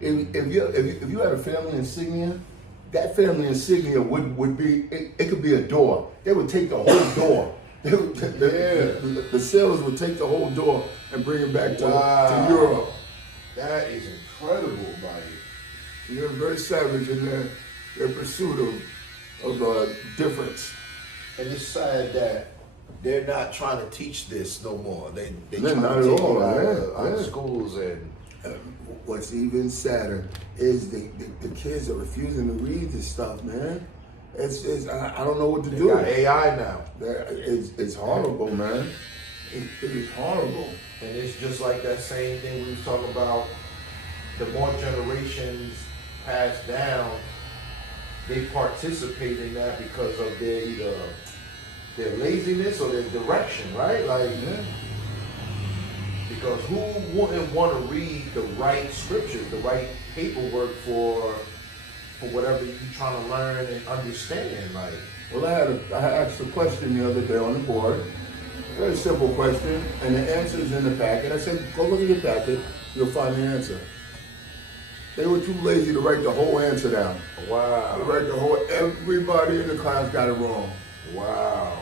if you had a family insignia, that family insignia would be it could be a door. They would take the whole door. The sailors would take the whole door and bring it back to Europe. That is incredible, buddy. They're very savage in their pursuit of difference. And it's sad that they're not trying to teach this no more. They're not trying at to take all, it out man. of schools and. What's even sadder is the kids are refusing to read this stuff, man. I don't know what to do. Got AI now. It's horrible, man. It is horrible. And it's just like that same thing we was talking about. The more generations pass down, they participate in that because of either their laziness or their direction, right? Like, because who wouldn't want to read the right scriptures, the right paperwork for whatever you're trying to learn and understand? Like, well, I asked a question the other day on the board, a very simple question, and the answer is in the packet. I said, go look at your packet, you'll find the answer. They were too lazy to write the whole answer down. wow, Everybody in the class got it wrong. wow.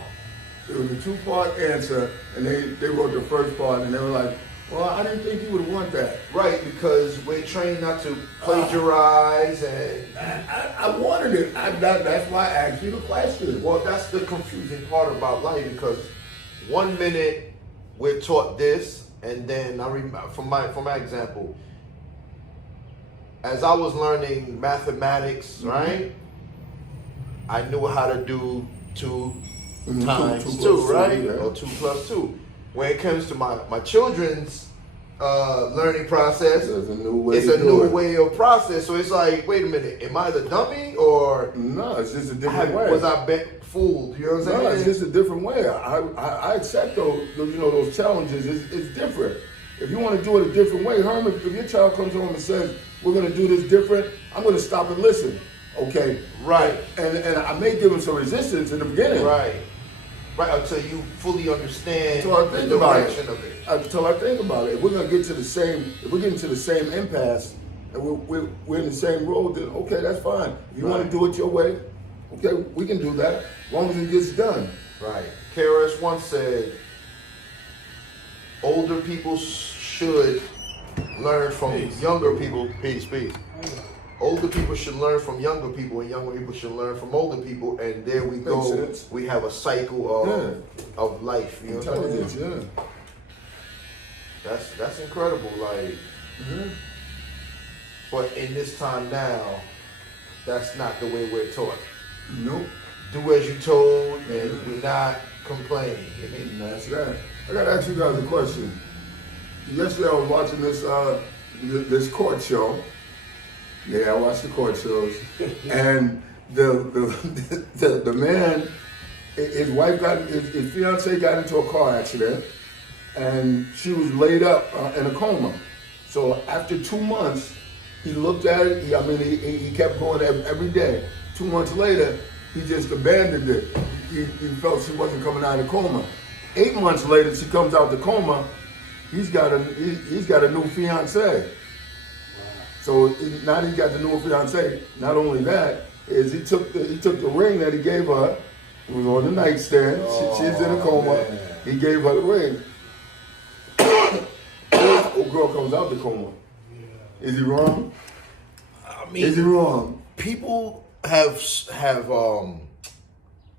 It was a two-part answer, and they wrote the first part, and they were like, well, I didn't think you would want that. Right, because we're trained not to plagiarize and... I wanted it. That's why I asked you the question. Well, that's the confusing part about life, because 1 minute we're taught this, and then I remember from my example, as I was learning mathematics, right? I knew how to do 2 times 2, right? Yeah. Or 2 plus 2. When it comes to my children's learning process, There's a new way it's to a do new it. way of process. So it's like, wait a minute, am I the dummy or No, it's just a different way. was I fooled? You know what I'm saying? No, it's just a different way. I accept those challenges. It's different. If you want to do it a different way, Herman, if your child comes home and says, we're going to do this different, I'm going to stop and listen. Okay? Right. And I may give him some resistance in the beginning. Right. Right, until you fully understand Until I the think about direction of it. Until I think about it. If we're going to get to the same, if we're getting to the same impasse, and we're in the same road, then okay, that's fine. If you want to do it your way, okay, we can do that, as long as it gets done. Right. KRS once said, older people should learn from younger people. Peace. Older people should learn from younger people, and younger people should learn from older people, and there we go. Makes sense. We have a cycle of life. You know what I'm Intelligence, saying? yeah. That's incredible. Like, but in this time now, that's not the way we're taught. Nope. Do as you told, and do not complain. That's that. I got to ask you guys a question. Yesterday I was watching this court show. Yeah, I watch the court shows, and the man, his wife his fiance got into a car accident, and she was laid up in a coma. So after 2 months, he looked at it. He kept going every day. 2 months later, he just abandoned it. He felt she wasn't coming out of the coma. 8 months later, she comes out the coma. He's got a new fiance. So now he got the new fiance. Not only that, is he took the ring that he gave her. It was on the nightstand. She's in a coma. Man. He gave her the ring. Old girl comes out the coma. Is he wrong? I mean, is he wrong? People have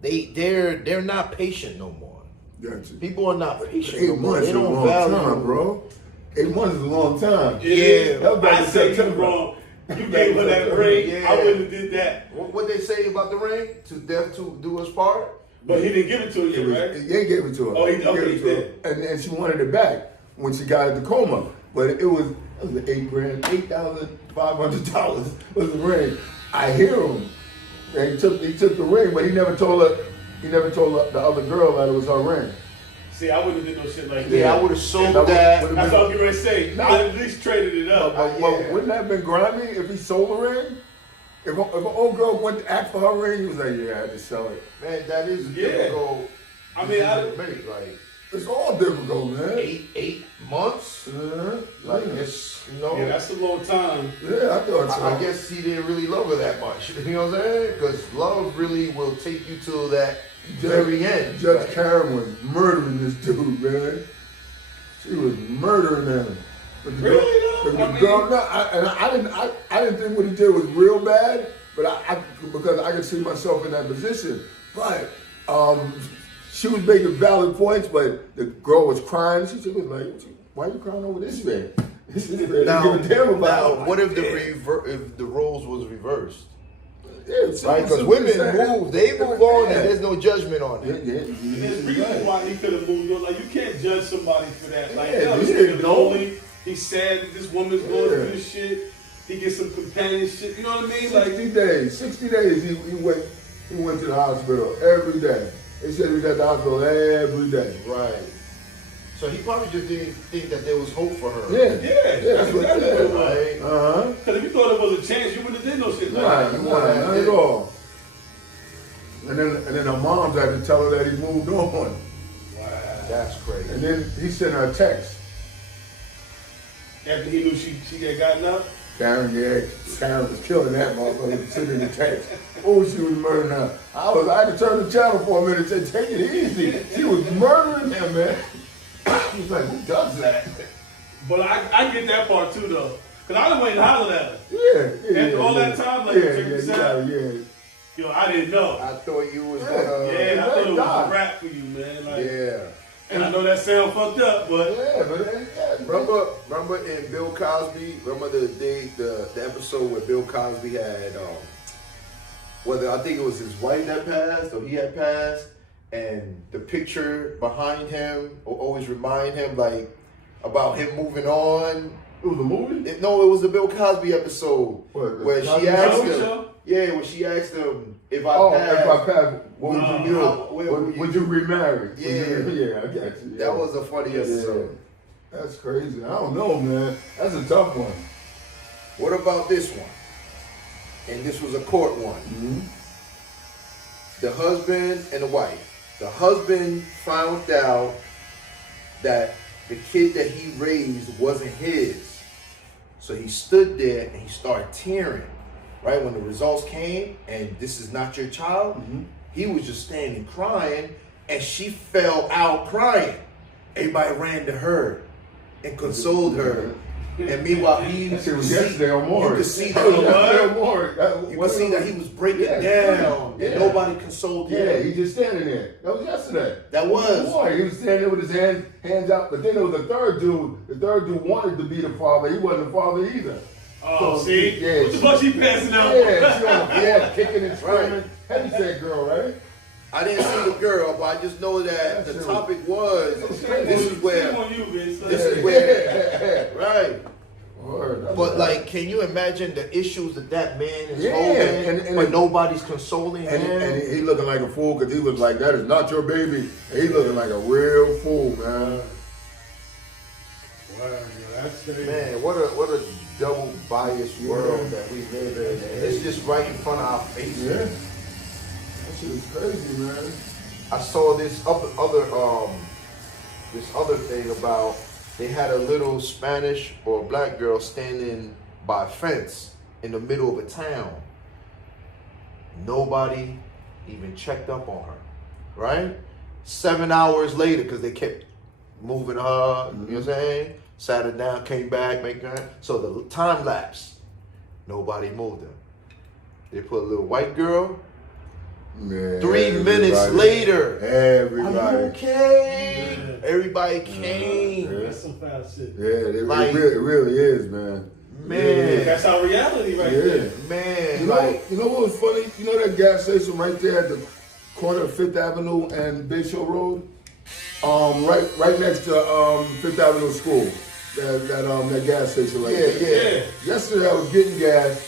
they're not patient no more. Gotcha. People are not patient 8 no more. months They is a don't long value. time, bro. 8 months is a long time. Yeah, back I in say you September. wrong. You gave her that ring. Yeah. I wouldn't have did that. What they say about the ring? To death to do us part. But he didn't give it to her yet, right? He ain't gave it to her. Oh, he gave it did. to her. And she wanted it back when she got out the coma. But it was $8,000, $8,500 was the ring. I hear him. And he took the ring, but he never told her. He never told the other girl that it was her ring. See, I wouldn't have did no shit like that. Yeah, I would have sold that. That's what I was going to say. No. I'd at least traded it up. But wouldn't that have been grimy if he sold the ring? If an old girl went to ask for her ring, he was like, yeah, I just sell it. Man, that is Yeah. difficult. I mean, like It's all difficult, man. 8 months. Like it's Yeah, that's a long time. Yeah, I thought so. I guess he didn't really love her that much. You know what I'm saying? Because love really will take you to that very end. Judge Karen was murdering this dude, man. She was murdering him. But the Really, though? I didn't think what he did was real bad, but because I could see myself in that position. But she was making valid points, but the girl was crying. She was like, "Why are you crying over this man?" Now, give a damn about what if the roles was reversed? Yeah, Right, because women move, they move on, and there's no judgment on it. There's reasons why he could have moved on. Like, you can't judge somebody for that. Like, Yeah, this he nigga didn't know. lonely. He's sad that this woman's going through this shit. He gets some companionship. You know what I mean? Like, 60 days he went to the hospital every day. They said he was at the hospital every day. Right. So he probably just didn't think that there was hope for her. Yeah, that's what exactly what it was. Right. Uh-huh. Because if you thought there was a chance, you wouldn't have did no shit like Nah, that. not at all. And then her moms had to tell her that he moved on. Wow. That's crazy. And then he sent her a text. After he knew she had gotten up. Karen was killing that motherfucker, sending the text. Oh, she was murdering her. I had to turn the channel for a minute and say, take it easy. She was murdering him, man. He was like, who does that? But I get that part too, though. Because I done went and hollered at her. Yeah. After all that time, like, check this out. Yo, I didn't know. I thought you was Yeah. gonna. Yeah, I thought it was God. a rap for you, man. Like, Yeah. and I know that sound fucked up, but Yeah, but Remember in Bill Cosby? Remember the episode where Bill Cosby had whether I think it was his wife that passed or he had passed, and the picture behind him will always remind him like about him moving on. it was a movie? No, it was the Bill Cosby episode What, where Cosby she asked Cosby him. show? Yeah, when she asked him if I Oh, passed. if I passed, what would you do? How- Would you remarry? Yeah. Yeah, I got you. That was a funny episode. That's crazy. I don't know, man. That's a tough one. What about this one? And this was a court one. Mm-hmm. The husband and the wife. The husband found out that the kid that he raised wasn't his. So he stood there and he started tearing. Right? When the results came and this is not your child, he was just standing crying and she fell out crying. Everybody ran to her and consoled her. And meanwhile, he That shit was yesterday on Maury. you could see That was that yesterday on Maury. you could see that he was breaking Yeah. down, Yeah. and nobody consoled him. Yeah, he just standing there. That was yesterday. That was. Boy, he was standing there with his hands out. But then there was a third dude. The third dude wanted to be the father. He wasn't the father either. oh, So, see, yeah, what the fuck she passing out? Yeah, she on the floor kicking and screaming. Heavyset girl, right? I didn't see the girl, but I just know that the topic was this is Shame where on you, bitch. this is where right. Word. But like, can you imagine the issues that man is Yeah, holding, and but nobody's consoling him? And he looking like a fool because he was like, that is not your baby. And he looking like a real fool, man. Wow, that's crazy. Man, what a double biased world that we live in, and it's just right in front of our faces. Yeah. That shit is crazy, man. I saw this other thing about they had a little Spanish or black girl standing by a fence in the middle of a town. Nobody even checked up on her, right? 7 hours later, because they kept moving her, you know what I'm saying? Sat her down, came back, making her. So the time lapse, nobody moved her. They put a little white girl. Man, 3 minutes later, everybody. are you okay? Yeah. Everybody came. Yeah. That's some foul shit. Yeah, it Like- really is, man. Man, That's our reality right Yeah. there. man, You know, like, you know what was funny? You know that gas station right there at the corner of Fifth Avenue and Big Show Road? Right next to Fifth Avenue School. That gas station right there. yeah. Yesterday I was getting gas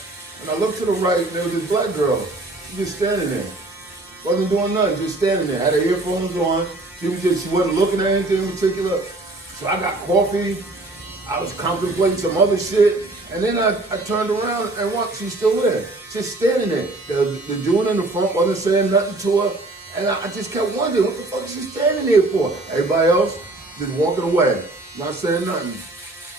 and I looked to the right and there was this black girl. She just standing there. Wasn't doing nothing, just standing there. Had her earphones on. She wasn't looking at anything in particular. So I got coffee. I was contemplating some other shit. And then I turned around and she's still there. Just standing there. The dude in the front wasn't saying nothing to her. And I just kept wondering, what the fuck is she standing there for? Everybody else just walking away, not saying nothing.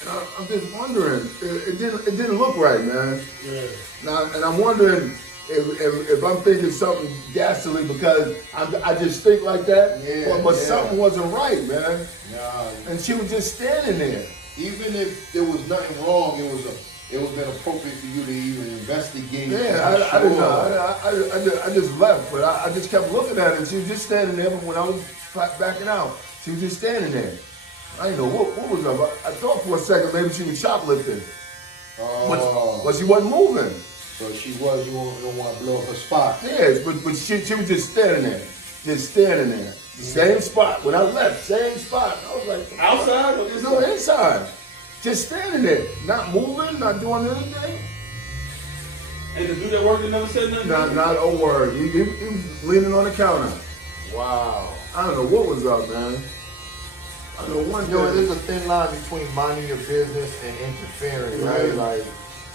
And I'm just wondering, it didn't look right, man. Yeah. Now, and I'm wondering if I'm thinking something dastardly because I just think like that, Yeah, but yeah. something wasn't right, man. Nah, And she was just standing there. even if there was nothing wrong, it was been appropriate for you to even investigate. Yeah, I didn't know. I just left, but I just kept looking at her. And she was just standing there. But when I was backing out, she was just standing there. I didn't know what was up. I thought for a second maybe she was shoplifting, but she wasn't moving. So she was. You don't want to blow up her spot. Yes, but she was just standing there, the same spot. When I left, same spot. I was like, Outside or no, inside, just standing there, not moving, not doing anything. And the dude that worked never said nothing? Not a word. He was leaning on the counter. Wow. I don't know what was up, man. I know one You know, thing. there's a thin line between minding your business and interfering, right? Yeah. Like,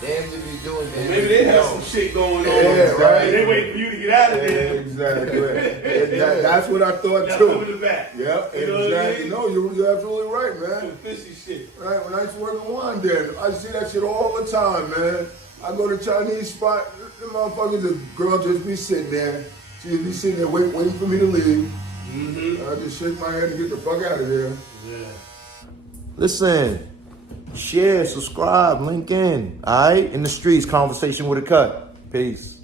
damn to be doing that. Maybe they had some shit going on. Yeah, right. They waiting for you to get out of there. Exactly. That's what I thought Now too. come in the back. Yep, You know what I exactly. mean? No, you're absolutely right, man. Some fishy shit. Right, when I used to work in Wanda, I see that shit all the time, man. I go to Chinese spot, the motherfuckers, the girl just be sitting there. She just be sitting there waiting for me to leave. I just shake my head and get the fuck out of there. Yeah. Listen, share, subscribe, link in. All right, in the streets, conversation with a cut. Peace.